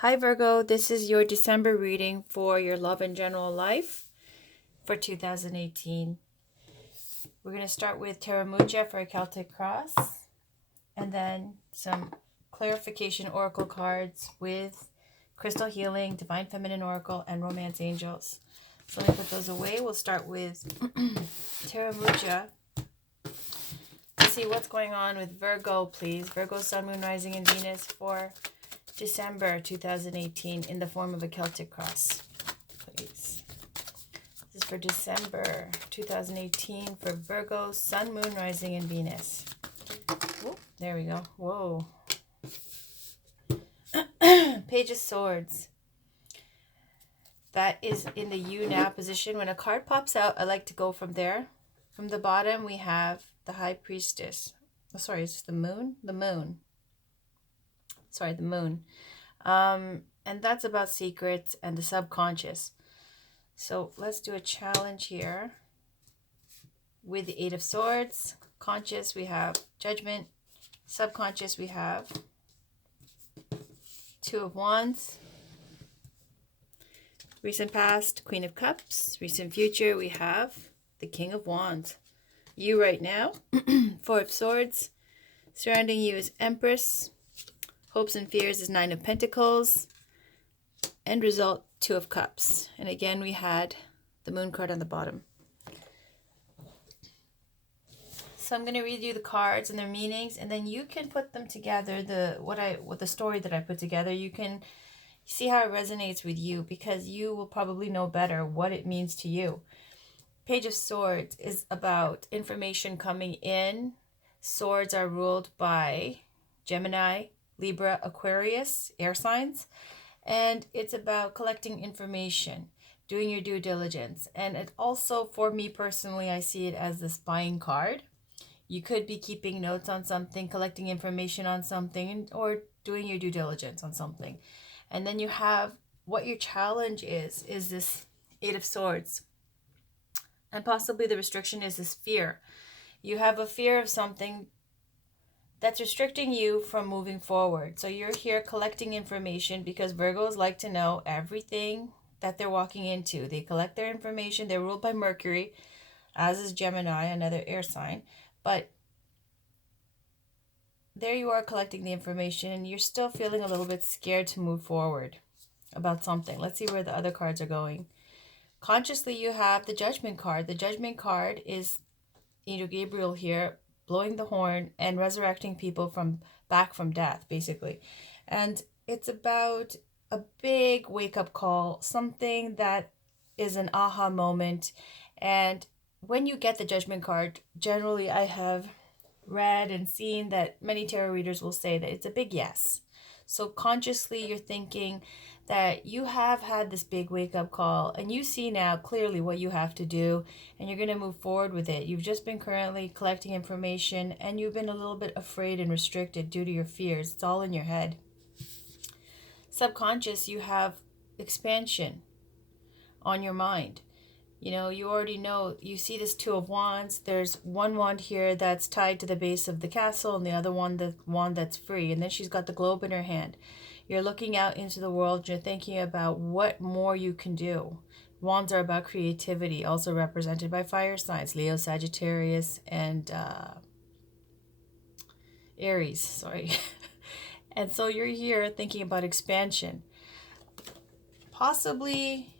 Hi Virgo, this is your December reading for your love and general life for 2018. We're going to start with Terra Mucha for a Celtic cross, and then some clarification oracle cards with Crystal Healing, Divine Feminine Oracle, and Romance Angels. So let me put those away. We'll start with Terra Mucha to see what's going on with Virgo, please. Virgo, Sun, Moon, Rising, and Venus for December 2018 in the form of a Celtic cross, please. This is for December 2018 for Virgo, Sun, Moon, Rising, and Venus. Whoa, there we go. Whoa. Page of Swords. That is in the you now position. When a card pops out, I like to go from there. From the bottom, we have the High Priestess. Oh, sorry, it's the moon? The moon. Sorry, the moon. And that's about secrets and the subconscious. So let's do a challenge here. With the Eight of Swords, conscious we have Judgment, subconscious we have Two of Wands, recent past, Queen of Cups, recent future we have the King of Wands. You right now, Four of Swords, surrounding you is Empress, hopes and fears is Nine of Pentacles, end result Two of Cups. And again we had the Moon card on the bottom. So I'm going to read you the cards and their meanings, and then you can put them together. The story that I put together, you can see how it resonates with you, because you will probably know better what it means to you. Page of Swords is about information coming in. Swords are ruled by Gemini, Libra, Aquarius, air signs, and it's about collecting information, doing your due diligence. And it also, for me personally, I see it as the spying card. You could be keeping notes on something, collecting information on something, or doing your due diligence on something. And then you have what your challenge is this Eight of Swords. And possibly the restriction is this fear. You have a fear of something that's restricting you from moving forward. So you're here collecting information because Virgos like to know everything that they're walking into. They collect their information. They're ruled by Mercury, as is Gemini, another air sign. But there you are collecting the information, and you're still feeling a little bit scared to move forward about something. Let's see where the other cards are going. Consciously, you have the Judgment card. The Judgment card is Angel Gabriel here, blowing the horn and resurrecting people back from death, basically. And it's about a big wake-up call, something that is an aha moment. And when you get the Judgment card, generally I have read and seen that many tarot readers will say that it's a big yes. So consciously you're thinking that you have had this big wake-up call, and you see now clearly what you have to do, and you're going to move forward with it. You've just been currently collecting information, and you've been a little bit afraid and restricted due to your fears. It's all in your head. Subconscious, you have expansion on your mind. You know, you already know, you see this Two of Wands. There's one wand here that's tied to the base of the castle, and the other one, the wand that's free. And then she's got the globe in her hand. You're looking out into the world. You're thinking about what more you can do. Wands are about creativity, also represented by fire signs, Leo, Sagittarius, and Aries, sorry. And so you're here thinking about expansion. Possibly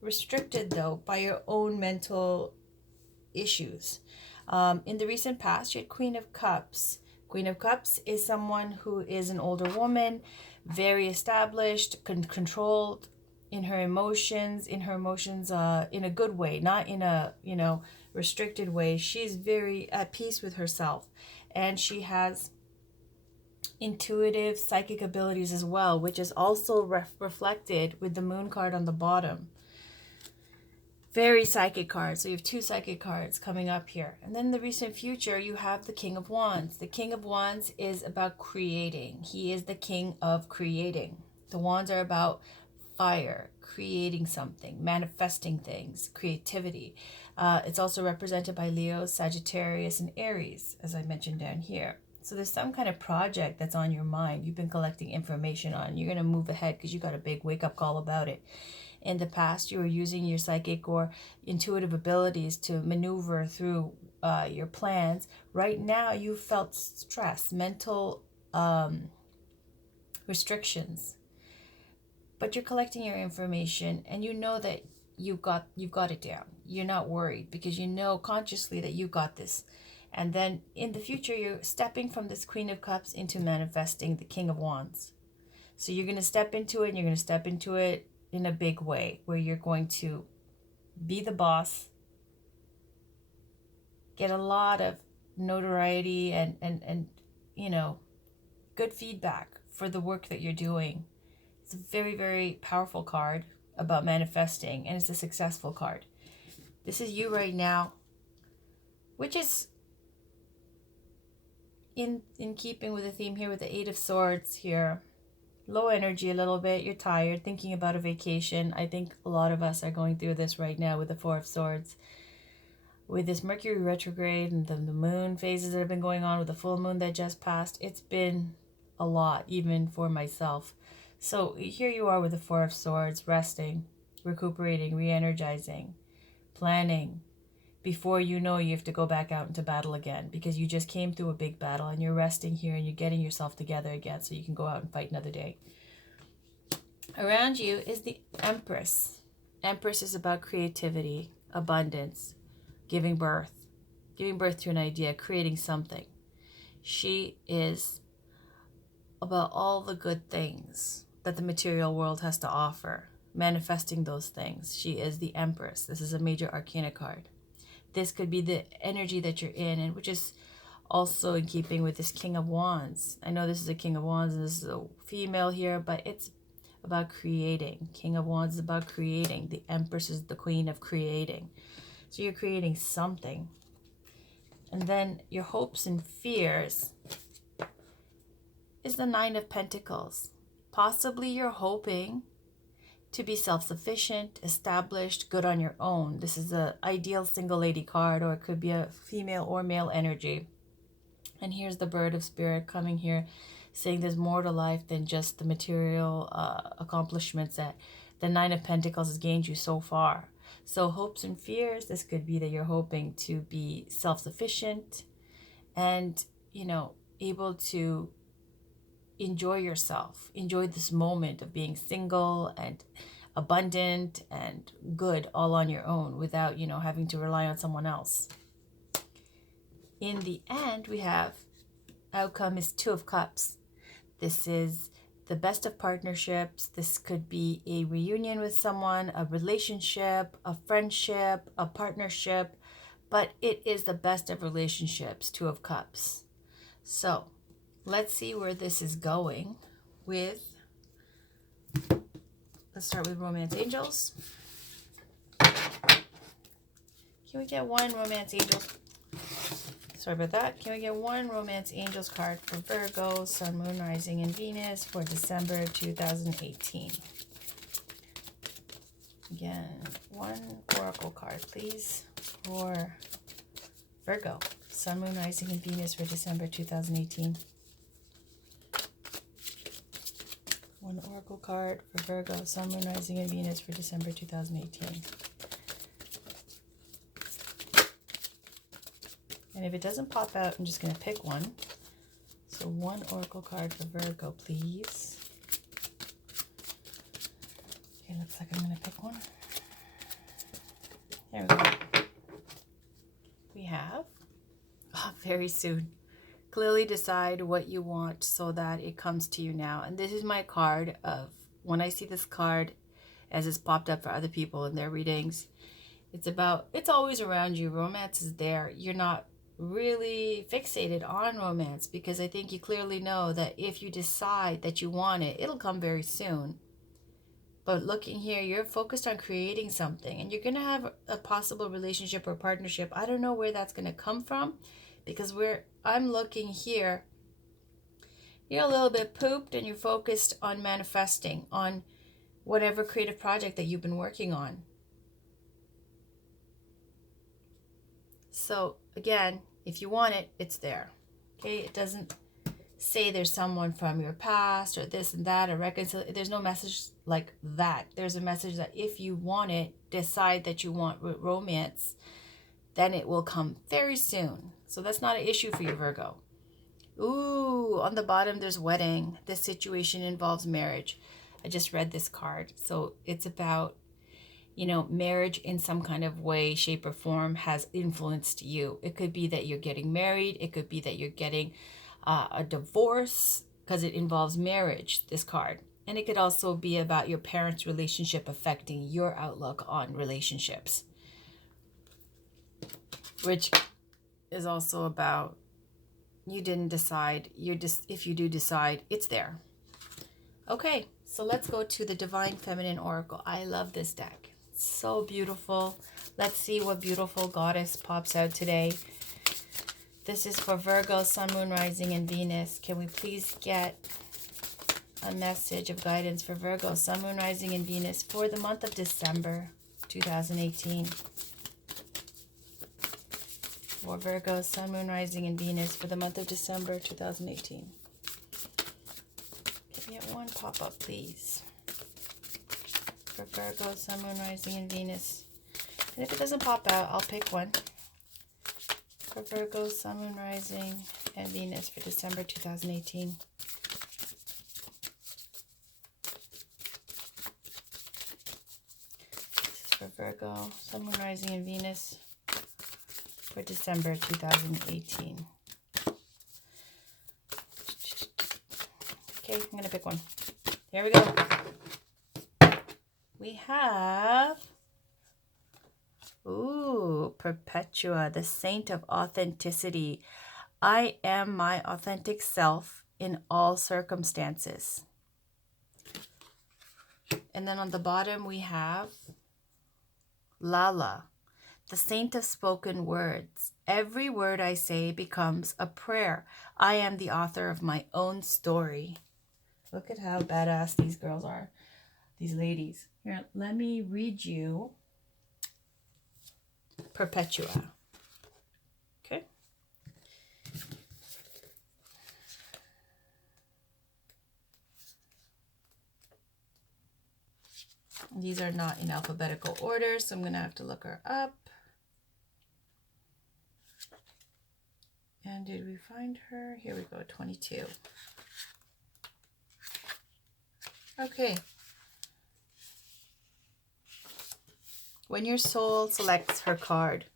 restricted though by your own mental issues. In the recent past, you had Queen of Cups. Queen of Cups is someone who is an older woman, very established, controlled in her emotions, in a good way, not in a, restricted way. She's very at peace with herself, and she has intuitive psychic abilities as well, which is also reflected with the Moon card on the bottom. Very psychic cards. So you have two psychic cards coming up here. And then the recent future, you have the King of Wands. The King of Wands is about creating. He is the king of creating. The wands are about fire, creating something, manifesting things, creativity. It's also represented by Leo, Sagittarius, and Aries, as I mentioned down here. So there's some kind of project that's on your mind. You've been collecting information on. You're going to move ahead because you got a big wake-up call about it. In the past, you were using your psychic or intuitive abilities to maneuver through your plans. Right now, you felt stress, mental restrictions. But you're collecting your information, and you know that you've got it down. You're not worried because you know consciously that you got this. And then in the future, you're stepping from this Queen of Cups into manifesting the King of Wands. So you're going to step into it, and you're going to step into it in a big way where you're going to be the boss, get a lot of notoriety and you know, good feedback for the work that you're doing. It's a very, very powerful card about manifesting, and it's a successful card. This is you right now, which is in keeping with the theme here with the Eight of Swords here. Low energy a little bit. You're tired, thinking about a vacation. I think a lot of us are going through this right now with the Four of Swords. With this Mercury retrograde and the moon phases that have been going on with the full moon that just passed, it's been a lot, even for myself. So here you are with the Four of Swords, resting, recuperating, re-energizing, planning. Before you know, you have to go back out into battle again because you just came through a big battle, and you're resting here and you're getting yourself together again so you can go out and fight another day. Around you is the Empress. Empress is about creativity, abundance, giving birth to an idea, creating something. She is about all the good things that the material world has to offer, manifesting those things. She is the Empress. This is a major arcana card. This could be the energy that you're in, and which is also in keeping with this King of Wands. I know this is a King of Wands and this is a female here, but it's about creating. King of Wands is about creating. The Empress is the queen of creating. So you're creating something. And then your hopes and fears is the Nine of Pentacles. Possibly you're hoping to be self-sufficient, established, good on your own. This is an ideal single lady card, or it could be a female or male energy. And here's the Bird of Spirit coming here, saying there's more to life than just the material accomplishments that the Nine of Pentacles has gained you so far. So hopes and fears, this could be that you're hoping to be self-sufficient and, you know, able to enjoy yourself, enjoy this moment of being single and abundant and good all on your own without, you know, having to rely on someone else. In the end, we have outcome is Two of Cups. This is the best of partnerships. This could be a reunion with someone, a relationship, a friendship, a partnership, but it is the best of relationships, Two of Cups. So let's see where this is going with, let's start with Romance Angels. Can we get one Romance Angels? Sorry about that. Can we get one Romance Angels card for Virgo, Sun, Moon, Rising, and Venus for December 2018? Again, one Oracle card, please, for Virgo, Sun, Moon, Rising, and Venus for December 2018. One Oracle card for Virgo, Sun, Moon, Rising, and Venus for December 2018. And if it doesn't pop out, I'm just going to pick one. So one Oracle card for Virgo, please. Okay, looks like I'm going to pick one. There we go. We have, very soon. Clearly decide what you want so that it comes to you now. And this is my card of, when I see this card as it's popped up for other people in their readings, it's about, it's always around you. Romance is there. You're not really fixated on romance because I think you clearly know that if you decide that you want it, it'll come very soon. But looking here, you're focused on creating something, and you're going to have a possible relationship or partnership. I don't know where that's going to come from, because I'm looking here, you're a little bit pooped and you're focused on manifesting on whatever creative project that you've been working on. So again, if you want it, it's there. Okay, it doesn't say there's someone from your past or this and that or reconcile. There's no message like that. There's a message that if you want it, decide that you want romance, then it will come very soon. So that's not an issue for you, Virgo. Ooh, on the bottom there's wedding. This situation involves marriage. I just read this card. So it's about, you know, marriage in some kind of way, shape, or form has influenced you. It could be that you're getting married. It could be that you're getting a divorce, because it involves marriage, this card. And it could also be about your parents' relationship affecting your outlook on relationships, which is also about you didn't decide. You're just, if you do decide, it's there. Okay, so let's go to the Divine Feminine Oracle. I love this deck. It's so beautiful. Let's see what beautiful goddess pops out today. This is for Virgo, Sun, Moon, Rising, and Venus. Can we please get a message of guidance for Virgo, Sun, Moon, Rising, and Venus for the month of December 2018? For Virgo, Sun, Moon, Rising, and Venus for the month of December 2018. Can we get one pop-up, please? For Virgo, Sun, Moon, Rising, and Venus. And if it doesn't pop out, I'll pick one. For Virgo, Sun, Moon, Rising, and Venus for December 2018. This is for Virgo, Sun, Moon, Rising, and Venus for December 2018. Okay, I'm going to pick one. Here we go. We have... Ooh, Perpetua, the Saint of Authenticity. I am my authentic self in all circumstances. And then on the bottom we have Lala, the Saint of Spoken Words. Every word I say becomes a prayer. I am the author of my own story. Look at how badass these girls are, these ladies. Here, let me read you Perpetua. Okay. These are not in alphabetical order, so I'm going to have to look her up. And did we find her? Here we go, 22. Okay. When your soul selects her card.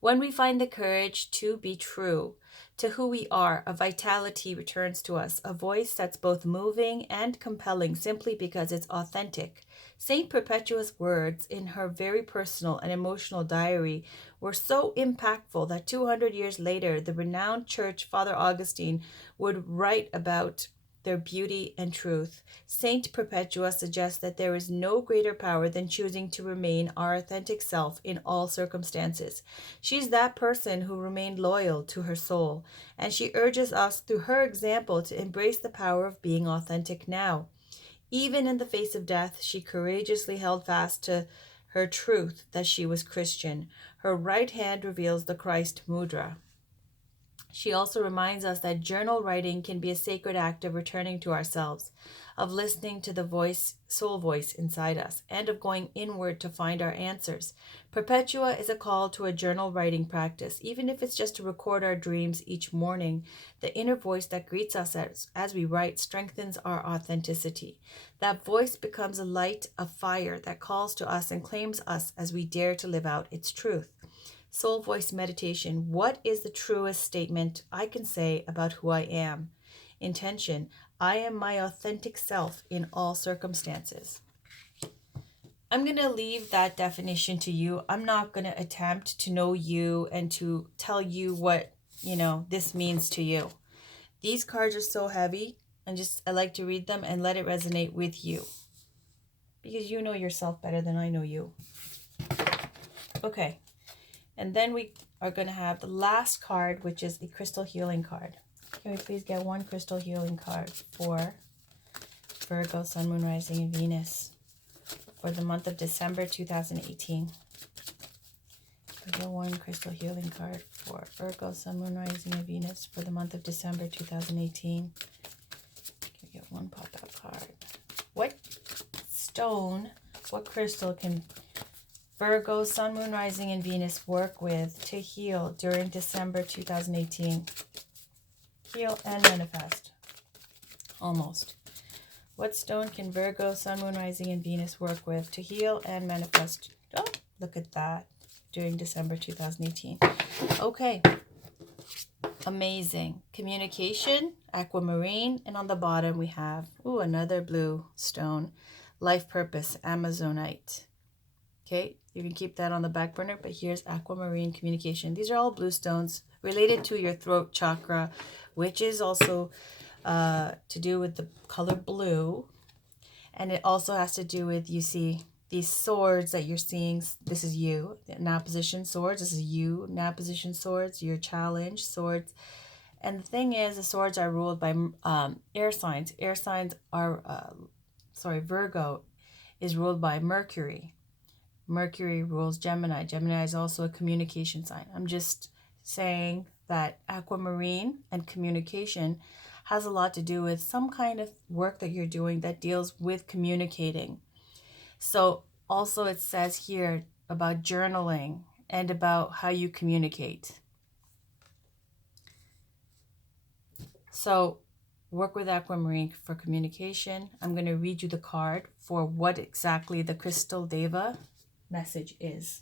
When we find the courage to be true to who we are, a vitality returns to us, a voice that's both moving and compelling simply because it's authentic. Saint Perpetua's words in her very personal and emotional diary were so impactful that 200 years later, the renowned church Father Augustine would write about their beauty and truth. Saint Perpetua suggests that there is no greater power than choosing to remain our authentic self in all circumstances. She's that person who remained loyal to her soul, and she urges us through her example to embrace the power of being authentic now. Even in the face of death, she courageously held fast to her truth that she was Christian. Her right hand reveals the Christ mudra. She also reminds us that journal writing can be a sacred act of returning to ourselves, of listening to the voice, soul voice inside us, and of going inward to find our answers. Perpetua is a call to a journal writing practice, even if it's just to record our dreams each morning. The inner voice that greets us as we write strengthens our authenticity. That voice becomes a light, a fire that calls to us and claims us as we dare to live out its truth. Soul Voice Meditation. What is the truest statement I can say about who I am? Intention. I am my authentic self in all circumstances. I'm going to leave that definition to you. I'm not going to attempt to know you and to tell you what, this means to you. These cards are so heavy, and I like to read them and let it resonate with you, because you know yourself better than I know you. Okay. And then we are going to have the last card, which is a crystal healing card. Can we please get one crystal healing card for Virgo, Sun, Moon, Rising, and Venus for the month of December 2018? We get one crystal healing card for Virgo, Sun, Moon, Rising, and Venus for the month of December 2018. Can we get one pop-out card? What stone, what crystal can Virgo, Sun, Moon, Rising, and Venus work with to heal during December 2018? Heal and manifest. Almost. What stone can Virgo, Sun, Moon, Rising, and Venus work with to heal and manifest? Oh, look at that. During December 2018. Okay. Amazing. Communication, aquamarine, and on the bottom we have, another blue stone. Life purpose, Amazonite. Okay, you can keep that on the back burner, but here's aquamarine, communication. These are all blue stones related to your throat chakra, which is also to do with the color blue. And it also has to do with, you see, these swords that you're seeing. This is you, now position swords. This is you, now position swords, your challenge swords. And the thing is, the swords are ruled by air signs. Air signs are, Virgo is ruled by Mercury. Mercury rules Gemini. Gemini is also a communication sign. I'm just saying that aquamarine and communication has a lot to do with some kind of work that you're doing that deals with communicating. So also it says here about journaling and about how you communicate. So work with aquamarine for communication. I'm going to read you the card for what exactly the Crystal Deva message is.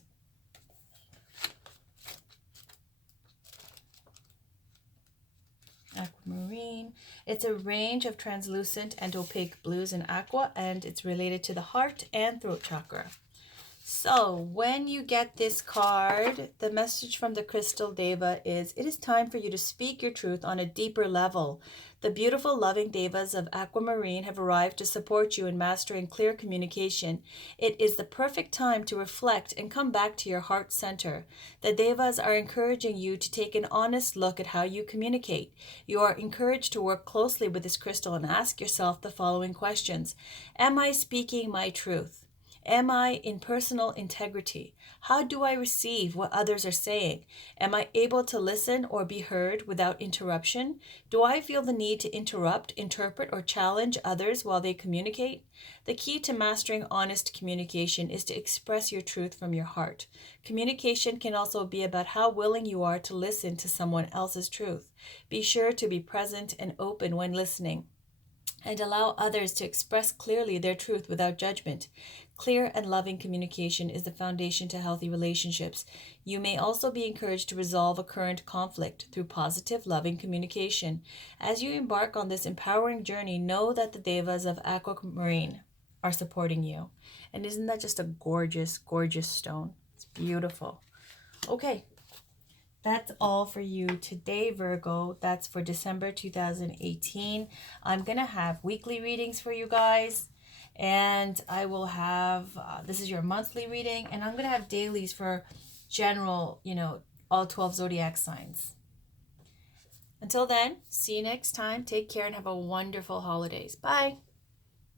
Aquamarine. It's a range of translucent and opaque blues in aqua, and it's related to the heart and throat chakra. So when you get this card, the message from the Crystal Deva is, it is time for you to speak your truth on a deeper level. The beautiful, loving Devas of Aquamarine have arrived to support you in mastering clear communication. It is the perfect time to reflect and come back to your heart center. The Devas are encouraging you to take an honest look at how you communicate. You are encouraged to work closely with this crystal and ask yourself the following questions. Am I speaking my truth? Am I in personal integrity? How do I receive what others are saying? Am I able to listen or be heard without interruption? Do I feel the need to interrupt, interpret, or challenge others while they communicate? The key to mastering honest communication is to express your truth from your heart. Communication can also be about how willing you are to listen to someone else's truth. Be sure to be present and open when listening, and allow others to express clearly their truth without judgment. Clear and loving communication is the foundation to healthy relationships. You may also be encouraged to resolve a current conflict through positive, loving communication. As you embark on this empowering journey, know that the Devas of Aquamarine are supporting you. And isn't that just a gorgeous, gorgeous stone? It's beautiful. Okay. That's all for you today, Virgo. That's for December 2018. I'm going to have weekly readings for you guys. And I will have, this is your monthly reading. And I'm going to have dailies for general, all 12 zodiac signs. Until then, see you next time. Take care and have a wonderful holidays. Bye.